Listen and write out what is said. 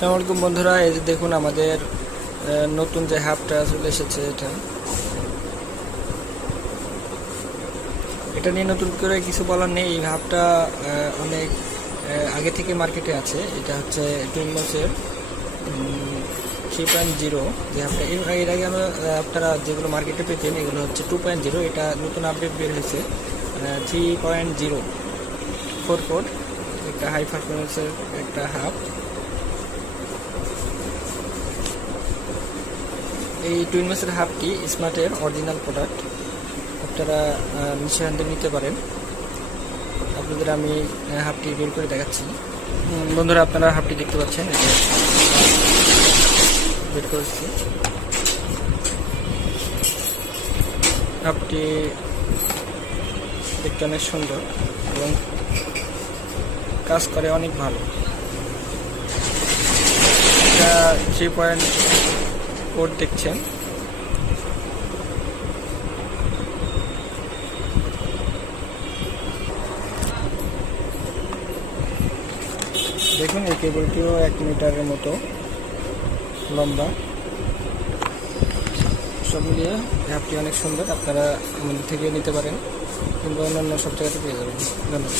আসসালামু আলাইকুম বন্ধুরা, এই যে দেখুন আমাদের নতুন যে হাবটা চলে এসেছে এটা। এটা নিয়ে নতুন করে কিছু বলার নেই, এই হাবটা অনেক আগে থেকে মার্কেটে আছে। এটা হচ্ছে টুইনমসের থ্রি পয়েন্ট জিরো যে এর এর আগে আমরা আপনারা যেগুলো মার্কেটে পেতেন, এগুলো হচ্ছে টু পয়েন্ট জিরো এটা নতুন আপডেট বের হয়েছে three point zero four four একটা হাই পারফরমেন্সের একটা হাব এই টুইন মাসের হাবটি স্মার্টের অরিজিনাল প্রোডাক্ট আপনারা নিঃসন্দেহে নিতে পারেন। আপনাদের আমি হাবটি বের করে দেখাচ্ছি। বন্ধুরা, আপনারা হাবটি দেখতে পাচ্ছেন। বের করেছি। হাবটি দেখতে অনেক সুন্দর এবং কাজ করে অনেক ভালো। এটা থ্রি পয়েন্ট কোড দেখছেন। দেখুন, এই কেবলটিও এক মিটারের মতো লম্বা। সব মিলিয়ে অ্যাপটি অনেক সুন্দর, আপনারা আমাদের থেকে নিতে পারেন কিংবা অন্যান্য সব জায়গাতে পেয়ে যাবেন। ধন্যবাদ।